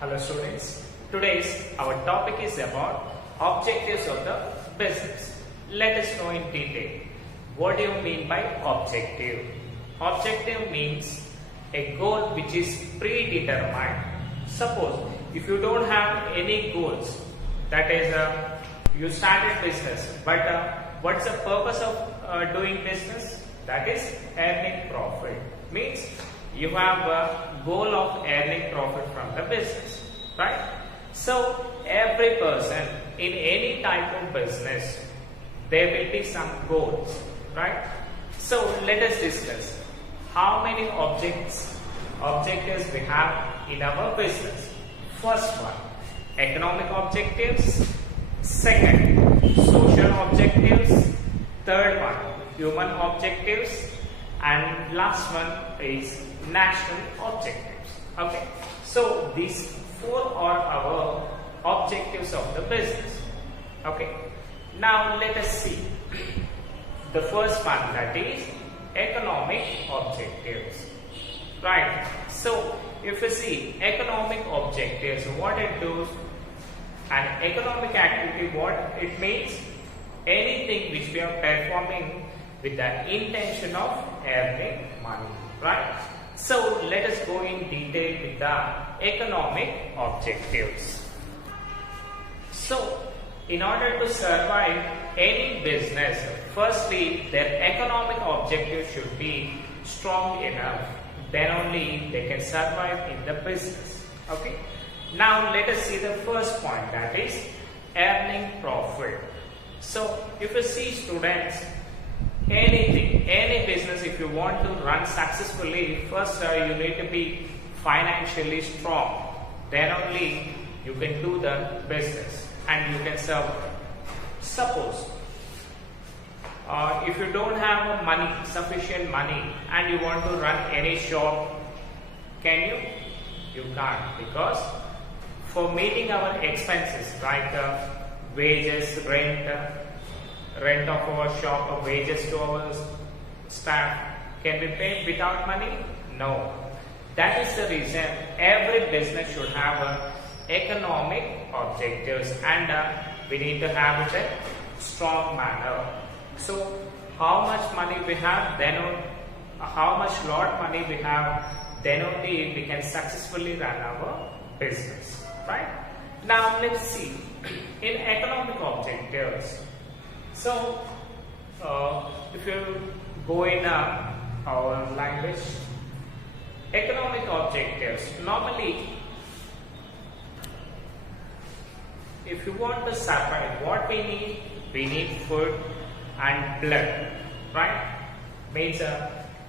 Hello students, today's our topic is about objectives of the business. Let us know in detail. What do you mean by objective? Objective means a goal which is predetermined. Suppose if you don't have any goals, that is you started business, but what's the purpose of doing business? That is earning profit. Means you have a goal of earning profit from the business, right? So every person in any type of business, there will be some goals, right? So let us discuss how many objectives we have in our business. First one, economic objectives. Second, social objectives. Third one, human objectives. And last one is national objectives. Okay, so these four are our objectives of the business. Okay, now let us see the first one, that is economic objectives. Right, so if you see economic objectives, what it does, an economic activity, what it means, anything which we are performing with the intention of earning money, right? So let us go in detail with the economic objectives. So in order to survive any business, firstly their economic objective should be strong enough, then only they can survive in the business. Okay, now let us see the first point, that is earning profit. So if you see students, any business, if you want to run successfully, first you need to be financially strong, then only you can do the business and you can serve. Suppose if you don't have money, sufficient money, and you want to run any shop, can you? You can't, because for meeting our expenses, like wages, rent of our shop, or wages to our staff, can be paid without money? No. That is the reason every business should have economic objectives, and we need to have it in a strong manner. So how much money we have, then how much lot money we have, then only we can successfully run our business, right? Now let's see in economic objectives. So if you go in our language, economic objectives, normally if you want to survive, what we need food and blood, right? Means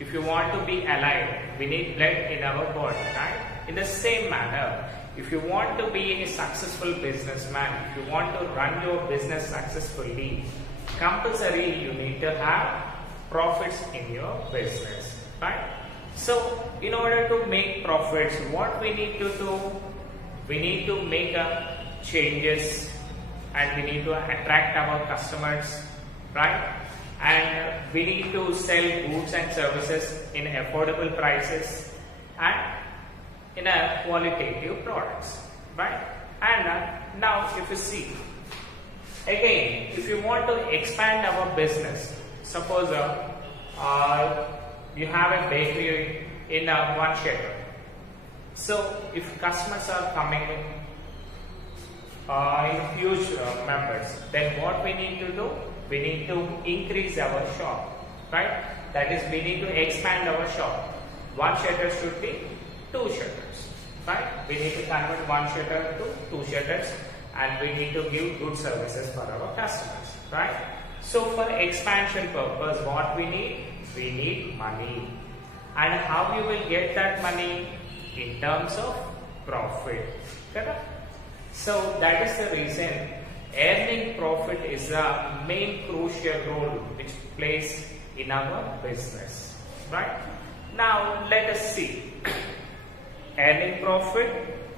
if you want to be alive, we need blood in our body, right? In the same manner, if you want to be a successful businessman, if you want to run your business successfully, compulsory you need to have profits in your business, right? So in order to make profits, what we need to do, we need to make changes, and we need to attract our customers, right? And we need to sell goods and services in affordable prices and in a qualitative products, right? And now if you see, again, if you want to expand our business, suppose you have a bakery in one shelter. So if customers are coming in huge numbers, then what we need to do? We need to increase our shop, right? That is, we need to expand our shop. One shutter should be 2 shutters, right? We need to convert one shutter to 2 shutters, and we need to give good services for our customers, right? So for expansion purpose, what we need? We need money. And how you will get that money? In terms of profit, correct? So that is the reason earning profit is the main crucial role which plays in our business, right? Now let us see earning profit,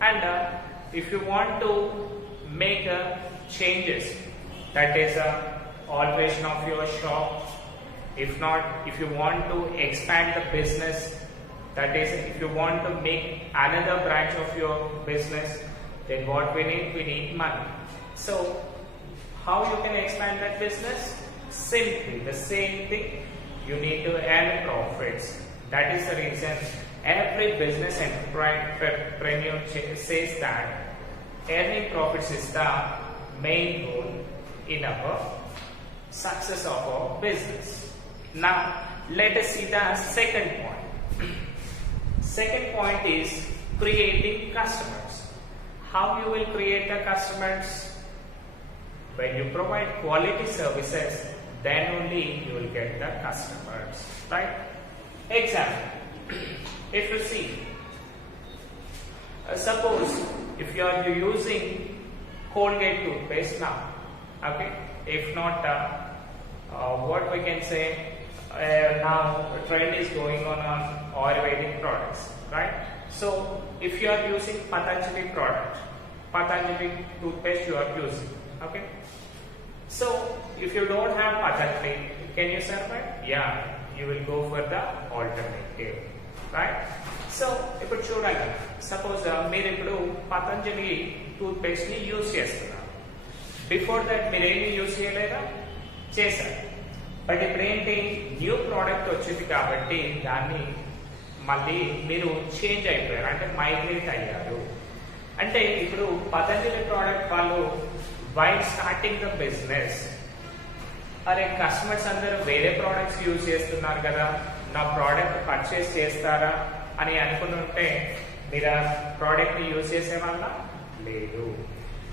and if you want to make changes, that is alteration of your shop, if not, if you want to expand the business, That is, if you want to make another branch of your business, then what we need money. So how you can expand that business? Simply the same thing. You need to earn profits. That is the reason every business entrepreneur says that earning profits is the main goal in our success of our business. Now let us see the second point. Second point is creating customers. How you will create the customers? When you provide quality services, then only you will get the customers, right? Example, if you see, suppose if you are using Colgate toothpaste now, okay? If not, what we can say, now a trend is going on Ayurvedic products, right? So if you are using Patanjali product, Patanjali toothpaste you are using, okay? So if you don't have Patanjali, can you survive? Yeah, you will go for the alternative, right? So ఇప్పుడు చూడండి, సపోజ్ మీరు ఇప్పుడు Patanjali tooth paste ని use చేస్తున్నారు. Before that మీరు ఏమి యూజ్ చేయలేదా? చేశారు. బట్ ఇప్పుడు ఏంటి, న్యూ ప్రోడక్ట్ వచ్చింది కాబట్టి దాన్ని మళ్ళీ మీరు చేంజ్ అయిపోయారు, అంటే మైగ్రేట్ అయ్యారు. అంటే ఇప్పుడు పతంజలి ప్రోడక్ట్ వాళ్ళు వైల్ స్టార్టింగ్ ద బిజినెస్, అరే కస్టమర్స్ అందరూ వేరే ప్రోడక్ట్స్ యూజ్ చేస్తున్నారు కదా, నా ప్రోడక్ట్ పర్చేస్ చేస్తారా అని అనుకుని ఉంటే మీరు ఆ ప్రోడక్ట్ ని యూజ్ చేసే వాళ్ళ లేదు.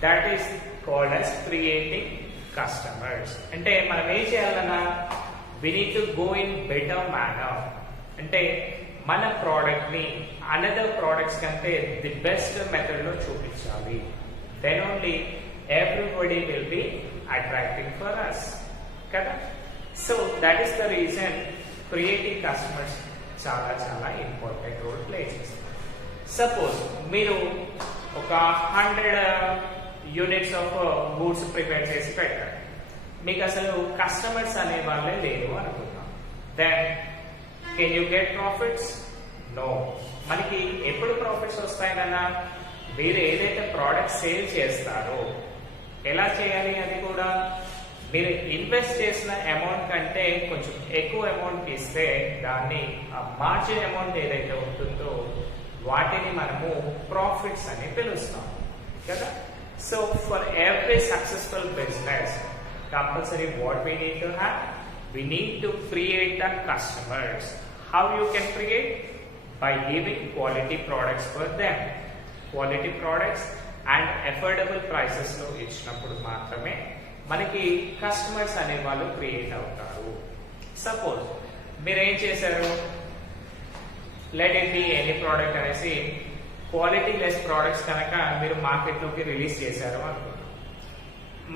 That is called as creating customers. అంటే మనం ఏం చేయాలన్నా, we need to go in better manner. అంటే మన ప్రోడక్ట్ ని అనదర్ ప్రోడక్ట్స్ కంటే ది బెస్ట్ మెథడ్ లో చూపించాలి. Then only everybody will be attracting for us, కదా? So that is the reason creating customers చాలా చాలా ఇంపార్టెంట్ రోల్ ప్లే చేస్తుంది. సపోజ్ మీరు ఒక 100 యూనిట్స్ ఆఫ్ గూడ్స్ ప్రిపేర్ చేసి పెట్టారు, మీకు అసలు కస్టమర్స్ అనే వాళ్ళే లేరు అనుకుందాం. Then can you get profits? No. మనకి ఎప్పుడు ప్రాఫిట్స్ వస్తాయన్నా, మీరు ఏదైతే ప్రోడక్ట్ సేల్ చేస్తారో, ఎలా చేయాలి అది కూడా మీరు ఇన్వెస్ట్ చేసిన అమౌంట్ కంటే కొంచెం ఎక్కువ అమౌంట్ ఇస్తే దాన్ని ఆ మార్జిన్ అమౌంట్ ఏదైతే ఉంటుందో వాటిని మనము ప్రాఫిట్స్ అని పిలుస్తాం కదా. So for every successful business compulsory what we need to have, we need to create the customers. How you can create? By giving quality products for them. Quality products and affordable prices లో ఇచ్చినప్పుడు మాత్రమే మనకి కస్టమర్స్ అనే వాళ్ళు క్రియేట్ అవుతారు. సపోజ్ మీరు ఏం చేశారు, let it be any product అనేసి క్వాలిటీ లెస్ ప్రోడక్ట్స్ కనుక మీరు మార్కెట్లోకి రిలీజ్ చేశారు అనుకుంటున్నాం.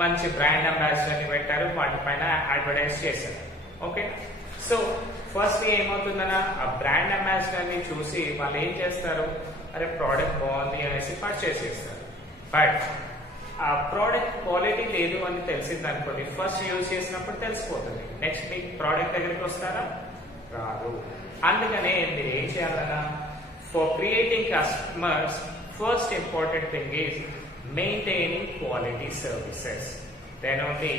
మంచి బ్రాండ్ అంబాసిడర్ని పెట్టారు, వాటిపైన అడ్వర్టైజ్ చేశారు, ఓకే? సో ఫస్ట్ ఏమవుతుందన్నా, ఆ బ్రాండ్ అంబాసిడర్ని చూసి వాళ్ళు ఏం చేస్తారు, అరే ప్రోడక్ట్ బాగుంది అనేసి పర్చేస్ చేస్తారు. బట్ ఆ ప్రోడక్ట్ క్వాలిటీ లేదు అని తెలిసింది అనుకోండి, ఫస్ట్ యూజ్ చేసినప్పుడు తెలిసిపోతుంది. నెక్స్ట్ మీకు ప్రోడక్ట్ దగ్గరికి వస్తారా? రాదు. అందుకనే మీరు ఏం చేయాలన్నా, for creating customers first important thing is maintaining quality services. Then only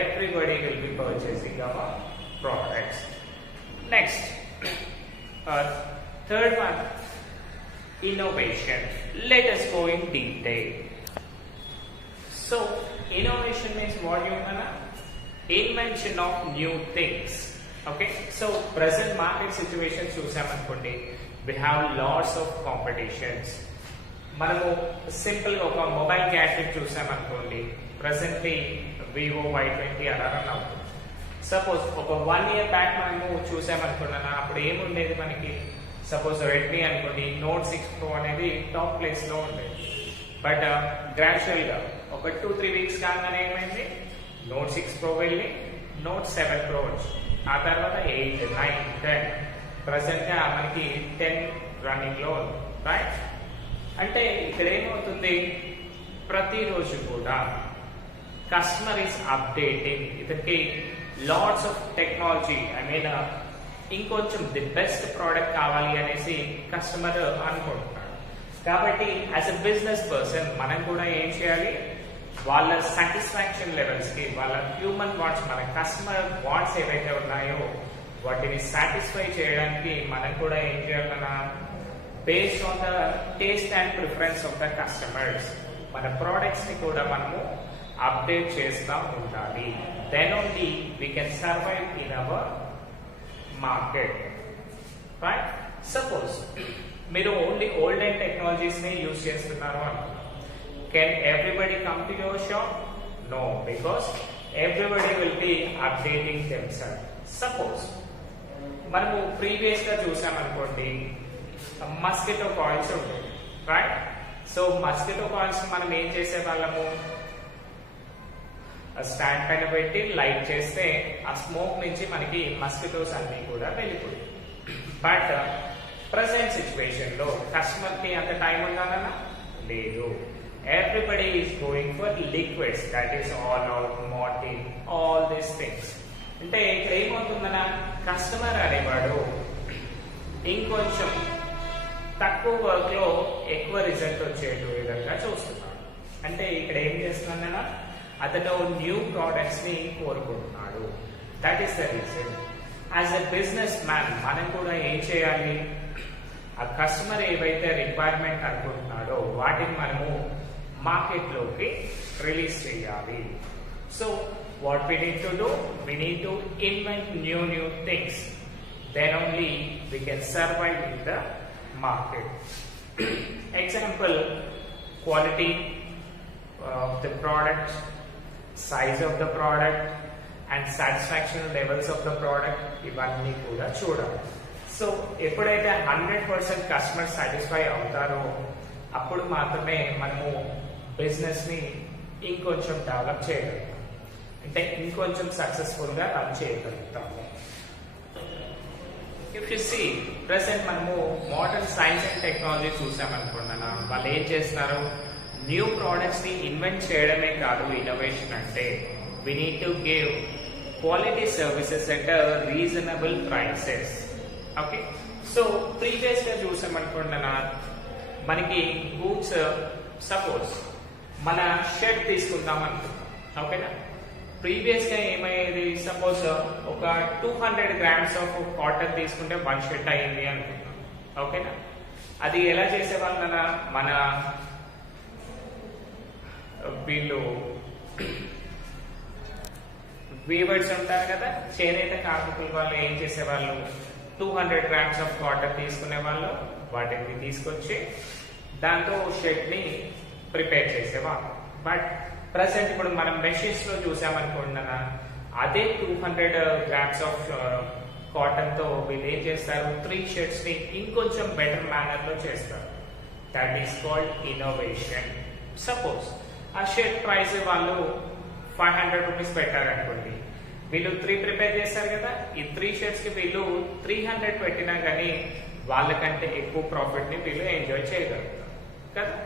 everybody will be purchasing our products. Next, third one, innovation. Let us go in detail. So innovation means what you know? Invention of new things. Okay, so present market situation చూసామనుకోండి, we have lots of competitions. మనము simple గా ఒక mobile gadget చూసామనుకోండి, presently Vivo Y20 అలా రన్ అవుతుంది. సపోజ్ ఒక 1 year back మనము చూసామనుకున్నాను, అప్పుడు ఏముండేది మనకి, సపోజ్ రెడ్మీ అనుకోండి, నోట్ 6 Pro అనేది టాప్ ప్లేస్ లో ఉండేది. బట్ గ్రాడ్యువల్ గా ఒక 2-3 weeks కాగానే ఏమైంది, నోట్ 6 Pro వెళ్ళి నోట్ 7 Pro వచ్చింది. ఆ తర్వాత 8, 9, 10, ప్రజెంట్ గా మనకి 10 రన్నింగ్ లో ఉంది, రైట్? అంటే ఇక్కడ ఏమవుతుంది, ప్రతిరోజు కూడా కస్టమర్ ఈస్ అప్డేటింగ్. ఇతనికి lots of technology, I mean ఇంకొంచెం ది బెస్ట్ ప్రోడక్ట్ కావాలి అనేసి కస్టమర్ అనుకుంటున్నాడు. కాబట్టి యాజ్ ఎ బిజినెస్ పర్సన్ మనం కూడా ఏం చేయాలి, వాళ్ళ సాటిస్ఫాక్షన్ లెవెల్స్ కి, వాళ్ళ హ్యూమన్ వాంట్స్, మన కస్టమర్ వాంట్స్ ఏవైతే ఉన్నాయో వాటిని సాటిస్ఫై చేయడానికి మనం కూడా ఏం చేయాలన్నా, based on the taste and preference of the customers మన ప్రోడక్ట్స్ ని కూడా మనము అప్డేట్ చేస్తూ ఉండాలి. Then only we can survive in our market. Right? Suppose మీరు ఓన్లీ ఓల్డ్ అండ్ టెక్నాలజీస్ ని యూజ్ చేస్తున్నారు అనుకున్నారు. Can everybody come to your shop? No, because everybody will be updating themselves. Suppose మనము ప్రీవియస్ గా చూసామనుకోండి, మస్కిటో కాయిల్స్ ఉంటాయి. Right? So mosquito coils మనం ఏం చేసే వాళ్ళము, స్టాండ్ పైన పెట్టి లైట్ చేస్తే ఆ స్మోక్ నుంచి మనకి మస్కిటోస్ అన్ని కూడా వెళ్ళిపోయి. బట్ ప్రెసెంట్ సిచ్యువేషన్ లో కస్టమర్ కి అంత టైం ఉండాలన్నా లేదు. Everybody is going for liquids, that is all out, Martin, all these things. అంటే ఇక్కడ ఏమవుతుందన్నా, కస్టమర్ అనేవాడు ఇంకొంచెం తక్కువ వర్క్ లో ఎక్కువ రిజల్ట్ వచ్చే విధంగా చూస్తున్నాడు. అంటే ఇక్కడ ఏం చేస్తున్నాడన్నా, అతను న్యూ ప్రోడక్ట్స్ ని కోరుకుంటున్నాడు. That is the reason. As a business man మనం కూడా ఏం చేయాలి, ఆ కస్టమర్ ఏవైతే రిక్వైర్మెంట్ అనుకుంటున్నాడో వాటిని మనము మార్కెట్ లోకి రిలీజ్ చేయాలి. So what we need to do, we need to invent new things. Then only we can survive in the market. Example, quality of the product, size of the product and satisfaction levels of the product, ఇవన్నీ కూడా చూడాలి. సో ఎప్పుడైతే 100% customer satisfy అవుతారో అప్పుడు మాత్రమే మనము బిజినెస్ ని ఇంకొంచెం డెవలప్ చేయగలుగుతాం, అంటే ఇంకొంచెం సక్సెస్ఫుల్ గా రన్ చేయగలుగుతాము. ఇఫ్ యు సీ ప్రెసెంట్ మనము మోడర్న్ సైన్స్ అండ్ టెక్నాలజీ చూసామనుకున్నాను, వాళ్ళు ఏం చేస్తున్నారు, న్యూ ప్రోడక్ట్స్ ని ఇన్వెంట్ చేయడమే కాదు ఇన్నోవేషన్ అంటే, we need to give quality services at reasonable prices. Okay, so previous గా చూసామనుకున్నాను, మనకి గూడ్స్, సపోజ్ మన షర్ట్ తీసుకుందాం అనుకుంటాం. ఓకేనా, ప్రీవియస్ గా ఏమయ్యేది, సపోజ్ ఒక 200 grams ఆఫ్ కాటన్ తీసుకుంటే 1 షర్ట్ అయింది అనుకుంటాం. ఓకేనా, అది ఎలా చేసేవాళ్ళ, మన వీళ్ళు వీవర్స్ ఉంటారు కదా, చేనేత కార్మికుల వాళ్ళు ఏం చేసేవాళ్ళు, 200 grams ఆఫ్ కాటన్ తీసుకునే వాళ్ళు, వాటిని తీసుకొచ్చి దాంతో షర్ట్ ని ప్రిపేర్ చేసేవాళ్ళు. బట్ ప్రెసెంట్ ఇప్పుడు మనం మెషిన్స్ లో చూసామనుకుంటున్నా, అదే 200 grams ఆఫ్ కాటన్ తో వీళ్ళు ఏం చేస్తారు, 3 షర్ట్స్ ని ఇంకొంచెం బెటర్ మేనర్ లో చేస్తారు. That is called innovation. Suppose ఆ షర్ట్ ప్రైస్ వాళ్ళు 500 రూపీస్ పెట్టారు అనుకోండి, వీళ్ళు 3 ప్రిపేర్ చేస్తారు కదా, ఈ 3 షర్ట్స్ కి వీళ్ళు 300 పెట్టినా కానీ వాళ్ళకంటే ఎక్కువ ప్రాఫిట్ ని వీళ్ళు ఎంజాయ్ చేయగలుగుతారు కదా.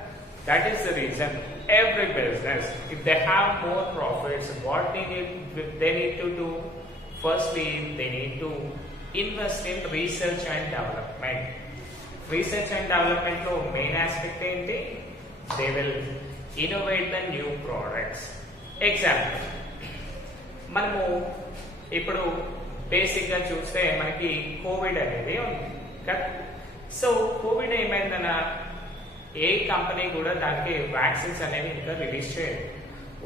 That is the reason every business, if they have more profits, what they need to do, firstly they need to invest in research and development. Research and development lo main aspect enti, they will innovate the new products. Example, మనము ఇప్పుడు బేసిక్ గా చూస్తే మనకి కోవిడ్ అనేది ఉంది కదా. So Covid ఏమైందన్నా, ఏ కంపెనీ కూడా దానికి వ్యాక్సిన్స్ అనేవి ఇంకా రిలీజ్ చేయలేదు.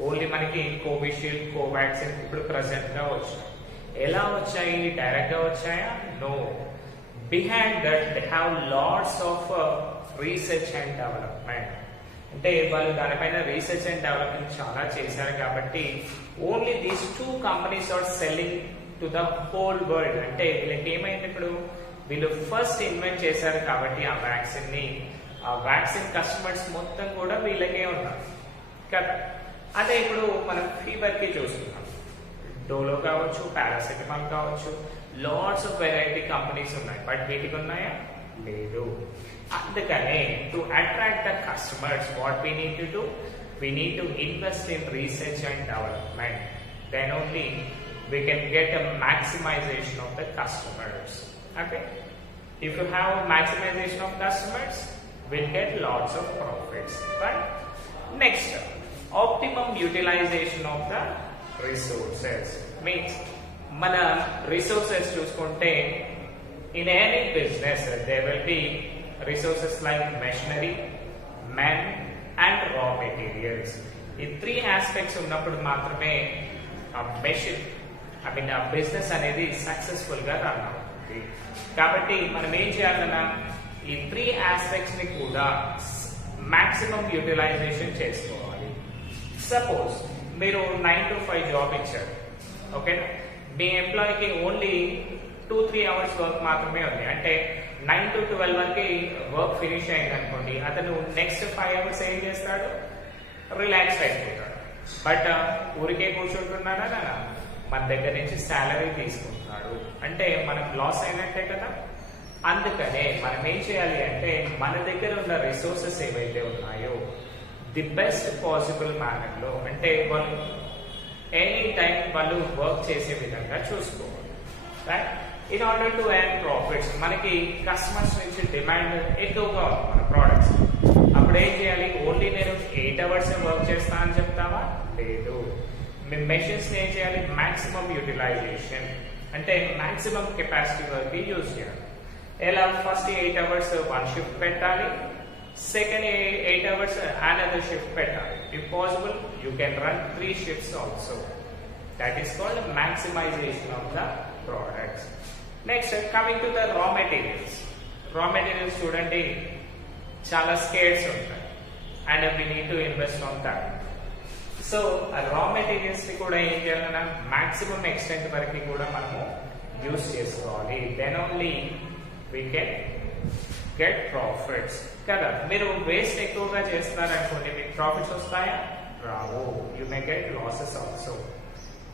ఓన్లీ మనకి కోవిషీల్డ్, కోవాక్సిన్ ఇప్పుడు ప్రెసెంట్ గా వచ్చాయి. ఎలా వచ్చాయి, డైరెక్ట్ గా వచ్చాయా? No. Behind that they have lots of research and development. అంటే వాళ్ళు దానిపైన రీసెర్చ్ అండ్ డెవలప్మెంట్ చాలా చేశారు కాబట్టి only these 2 companies are selling to the whole world. అంటే వీళ్ళకి ఏమైంది, ఇప్పుడు వీళ్ళు ఫస్ట్ ఇన్వెంట్ చేశారు కాబట్టి ఆ వ్యాక్సిన్ ని, ఆ వ్యాక్సిన్ కస్టమర్స్ మొత్తం కూడా వీళ్ళకే ఉన్నారు కదా. అదే ఇప్పుడు మనం ఫీవర్ కి చూస్తున్నాం, డోలో కావచ్చు, పారాసిటమాల్ కావచ్చు, లాట్స్ ఆఫ్ వెరైటీ కంపెనీస్ ఉన్నాయి. బట్ వీటికి ఉన్నాయా? లేదు. అందుకనే to attract the customers what we need to do, we need to invest in research and development. Then only we can get a maximization of the customers. Okay, if you have maximization of customers, we'll get lots of profits. Right? Next, optimum utilization of the resources means మన resources చూసుకుంటే in any business there will be resources like machinery, men and raw materials. ఈ 3 aspects ఉన్నప్పుడు మాత్రమే ఆ మెషిన్ ఆ బిజినెస్ అనేది సక్సెస్ఫుల్ గా రన్ అవుతుంది. కాబట్టి మనం ఏం చేయాలన్నా ఈ 3 aspects ని కూడా మాక్సిమం యూటిలైజేషన్ చేసుకోవాలి. సపోజ్ మీరు 9 to 5 జాబ్ ఇచ్చారు, ఓకేనా? మీ ఎంప్లాయీకి ఓన్లీ 2-3 అవర్స్ వర్క్ మాత్రమే ఉంది, అంటే 9 to 12 వరకు వర్క్ ఫినిష్ అయింది అనుకోండి, అతను నెక్స్ట్ 5 అవర్స్ ఏం చేస్తాడు? రిలాక్స్ అయిపోతాడు. బట్ ఊరికే కూర్చుంటున్నాడా నాన్న, మన దగ్గర నుంచి శాలరీ తీసుకుంటున్నాడు అంటే మనకు లాస్ అయినట్టే కదా. అందుకనే మనం ఏం చేయాలి అంటే మన దగ్గర ఉన్న రిసోర్సెస్ ఏవైతే ఉన్నాయో ది బెస్ట్ పాసిబుల్ మేనర్ లో, అంటే వాళ్ళు ఎనీ టైం వాళ్ళు వర్క్ చేసే విధంగా చూసుకోవాలి. Right? In order to earn profits, మనకి కస్టమర్స్ నుంచి డిమాండ్ ఎక్కువగా ఉంది మన ప్రోడక్ట్స్, అప్పుడు ఏం చేయాలి? ఓన్లీ నేను 8 అవర్స్ వర్క్ చేస్తా అని చెప్తావా? లేదు. మేము మెషిన్స్ ఏం చేయాలి? మాక్సిమం యూటిలైజేషన్ అంటే మాక్సిమం కెపాసిటీ వరకు యూజ్ చేయాలి. ఎలా? ఫస్ట్ 8 అవర్స్ 1 షిఫ్ట్ పెట్టాలి, సెకండ్ 8 అవర్స్ అనదర్ షిఫ్ట్ పెట్టాలి. If possible you can run 3 shifts also. That is called maximization of the products. Next coming to the raw materials. Raw materials చూడండి చాలా scarce ఉంటాయి and we need to invest on that. So ఆ raw materials ని కూడా ఏం చేయాలన్నా maximum extent వరకు కూడా మనము యూస్ చేసుకోవాలి. Then only we can get profits కదా. మీరు వేస్ట్ ఎక్కువగా చేస్తున్నారనుకోండి, మీకు ప్రాఫిట్స్ వస్తాయా? రావు. You may get losses also.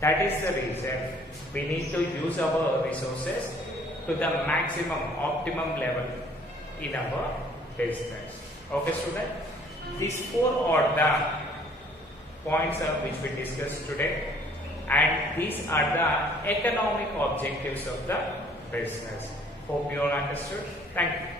That is the reason we need to use our resources to the maximum optimum level in our business. Okay student, these 4 are the points which we discussed today, and these are the economic objectives of the business. Hope you all understood. Thank you.